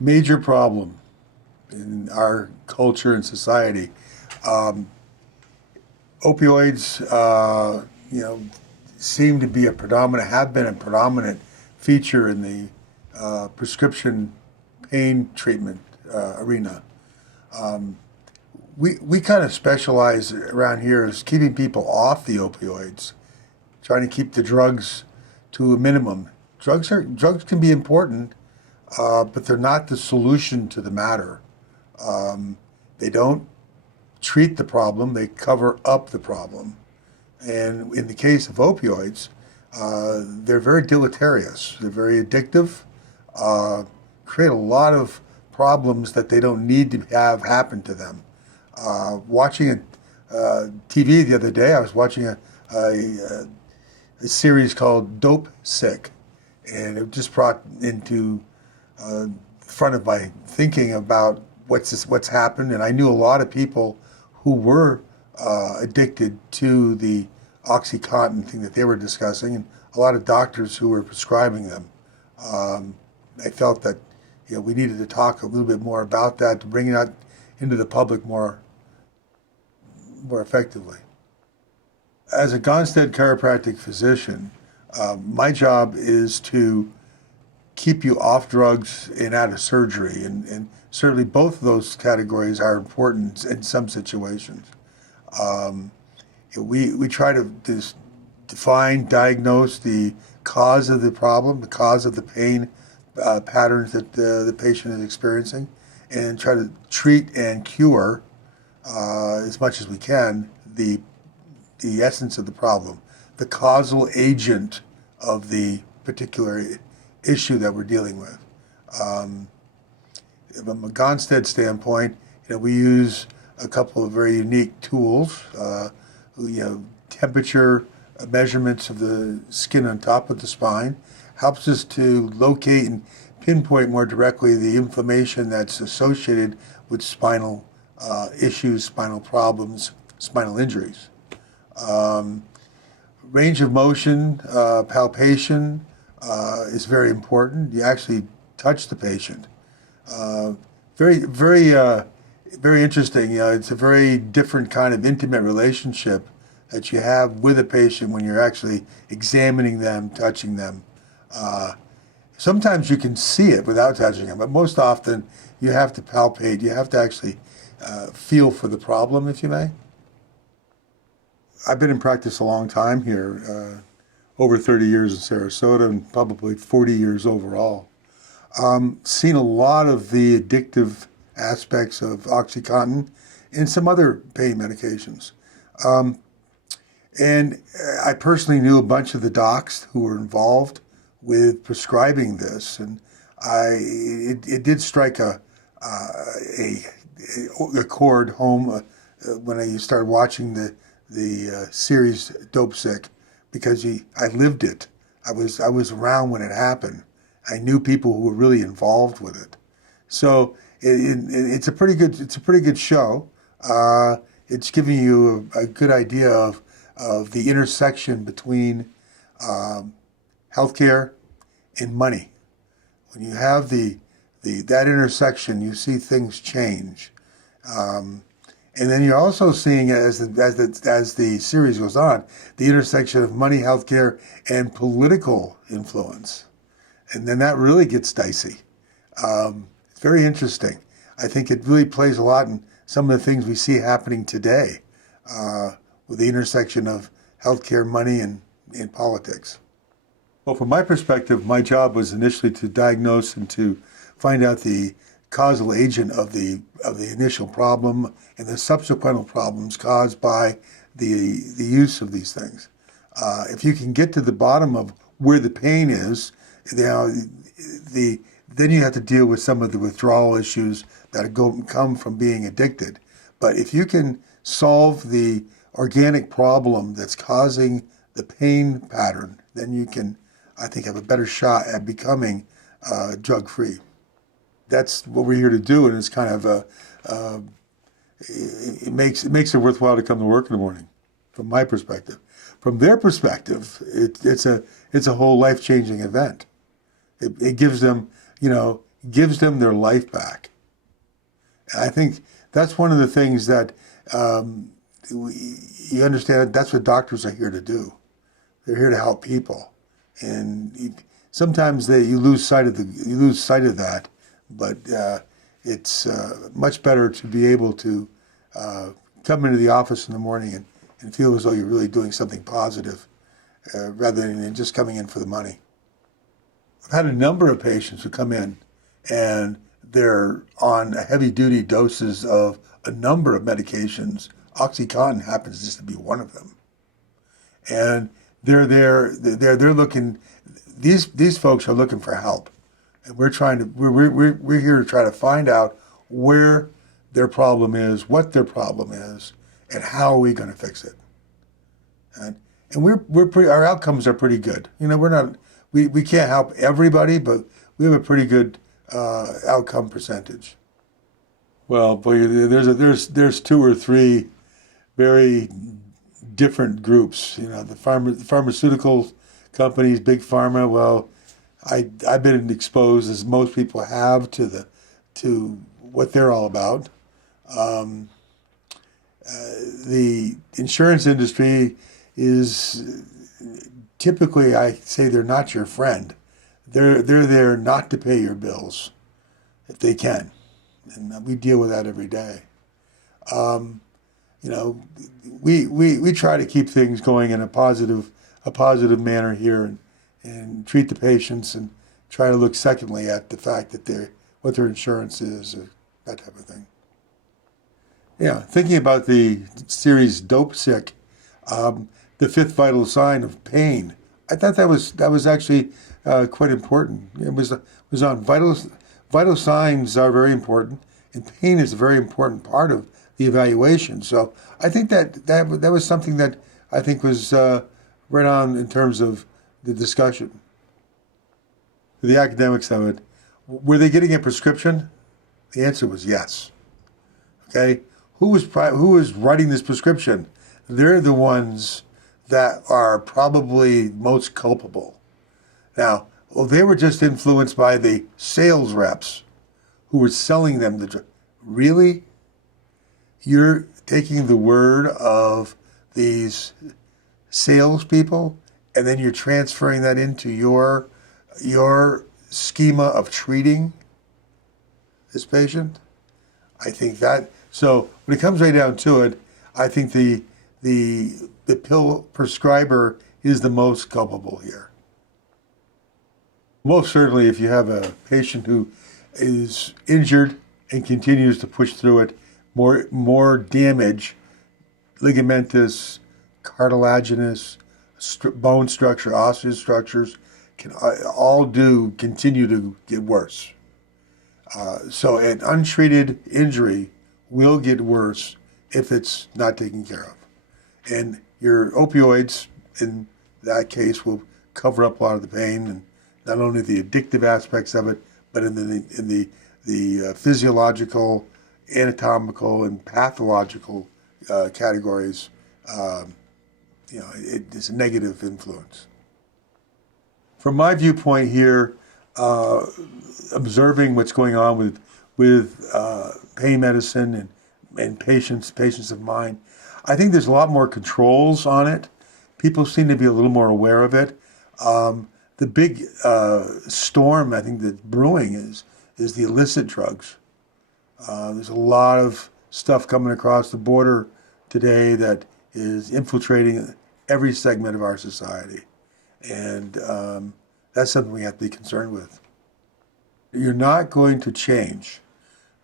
Major problem in our culture and society. Um, Opioids, seem to be have been a predominant feature in the prescription pain treatment arena. We kind of specialize around here as keeping people off the opioids, trying to keep the drugs to a minimum. Drugs can be important, but they're not the solution to the matter. They don't treat the problem; they cover up the problem. And in the case of opioids, they're very deleterious. They're very addictive, create a lot of problems that they don't need to have happen to them. Watching TV the other day, I was watching a series called DopeSick, and it just brought into front of my thinking about what's happened. And I knew a lot of people who were addicted to the OxyContin thing that they were discussing, and a lot of doctors who were prescribing them. I felt that we needed to talk a little bit more about that to bring it out into the public more effectively. As a Gonstead Chiropractic Physician, my job is to keep you off drugs and out of surgery, and certainly both of those categories are important in some situations. We try to diagnose the cause of the problem, the cause of the pain patterns that the patient is experiencing, and try to treat and cure as much as we can the essence of the problem, the causal agent of the particular issue that we're dealing with. From a Gonstead standpoint, we use a couple of very unique tools. Temperature measurements of the skin on top of the spine helps us to locate and pinpoint more directly the inflammation that's associated with spinal issues, spinal problems, spinal injuries. Range of motion, palpation is very important. You actually touch the patient. Very, very, very interesting. It's a very different kind of intimate relationship that you have with a patient when you're actually examining them, touching them. Sometimes you can see it without touching them, but most often you have to palpate. You have to actually feel for the problem, if you may. I've been in practice a long time here, over 30 years in Sarasota and probably 40 years overall. Seen a lot of the addictive aspects of OxyContin and some other pain medications. And I personally knew a bunch of the docs who were involved with prescribing this, and it did strike a chord home when I started watching the series DopeSick, because I lived it. I was around when it happened. I knew people who were really involved with it. So it's a pretty good show. It's giving you a good idea of the intersection between healthcare and money. When you have that intersection, you see things change. And then you're also seeing, as the series goes on, the intersection of money, healthcare, and political influence. And then that really gets dicey. It's very interesting. I think it really plays a lot in some of the things we see happening today with the intersection of healthcare, money, and politics. Well, from my perspective, my job was initially to diagnose and to find out the causal agent of the initial problem and the subsequent problems caused by the use of these things. If you can get to the bottom of where the pain is, then you have to deal with some of the withdrawal issues that come from being addicted. But if you can solve the organic problem that's causing the pain pattern, then you can, I think, have a better shot at becoming drug-free. That's what we're here to do, and it's kind of it makes it worthwhile to come to work in the morning, from my perspective. From their perspective, it's a whole life-changing event. It gives them, gives them their life back. And I think that's one of the things that you understand. That's what doctors are here to do. They're here to help people, and sometimes you lose sight of that. But it's much better to be able to come into the office in the morning and feel as though you're really doing something positive, rather than just coming in for the money. I've had a number of patients who come in and they're on heavy-duty doses of a number of medications. OxyContin happens just to be one of them, and they're looking. These folks are looking for help, and we're here to try to find out where their problem is, what their problem is, and how are we going to fix it. And our outcomes are pretty good. We can't help everybody, but we have a pretty good outcome percentage. Well, boy, there's two or three very different groups. The pharmaceutical companies, big pharma. Well, I've been exposed, as most people have, to what they're all about. The insurance industry is typically, I say, they're not your friend. They're there not to pay your bills if they can, and we deal with that every day. We try to keep things going in a positive manner here, and treat the patients, and try to look secondly at the fact that what their insurance is, or that type of thing. Yeah, thinking about the series DopeSick, the fifth vital sign of pain. I thought that was actually quite important. It was on vital signs are very important, and pain is a very important part of the evaluation. So I think that was something that I think was right on in terms of the discussion. The academics of it, were they getting a prescription? The answer was yes. Okay, who was writing this prescription? They're the ones that are probably most culpable. Now, they were just influenced by the sales reps who were selling them the drug. Really? You're taking the word of these salespeople, and then you're transferring that into your schema of treating this patient? I think that, so when it comes right down to it, I think the pill prescriber is the most culpable here. Most certainly, if you have a patient who is injured and continues to push through it, more damage, ligamentous, cartilaginous, bone structure, osseous structures, can all continue to get worse. So an untreated injury will get worse if it's not taken care of. And your opioids, in that case, will cover up a lot of the pain, and not only the addictive aspects of it, but in the physiological, anatomical, and pathological categories. It's a negative influence. From my viewpoint here, observing what's going on with pain medicine and patients of mine, I think there's a lot more controls on it. People seem to be a little more aware of it. The big storm, I think, that's brewing is the illicit drugs. There's a lot of stuff coming across the border today that is infiltrating every segment of our society. And that's something we have to be concerned with. You're not going to change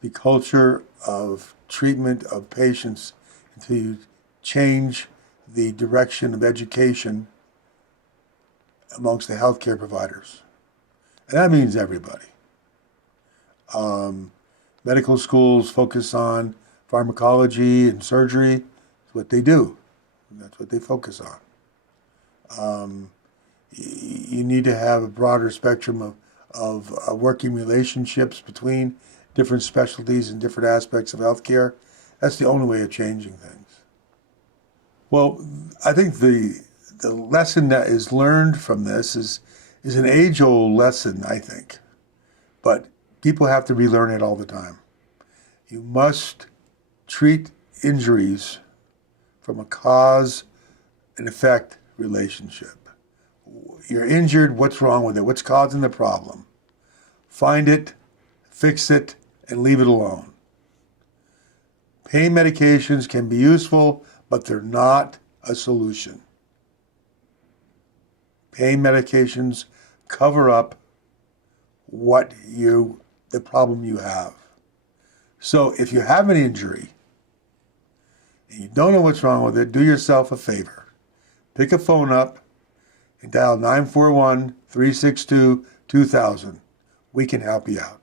the culture of treatment of patients until you change the direction of education amongst the healthcare providers. And that means everybody. Medical schools focus on pharmacology and surgery. It's what they do. That's what they focus on. You need to have a broader spectrum of working relationships between different specialties and different aspects of healthcare. That's the only way of changing things. Well, I think the lesson that is learned from this is an age-old lesson, I think. But People have to relearn it all the time. You must treat injuries from a cause and effect relationship. You're injured, what's wrong with it? What's causing the problem? Find it, fix it, and leave it alone. Pain medications can be useful, but they're not a solution. Pain medications cover up the problem you have. So if you have an injury and you don't know what's wrong with it, do yourself a favor. Pick a phone up and dial 941-362-2000. We can help you out.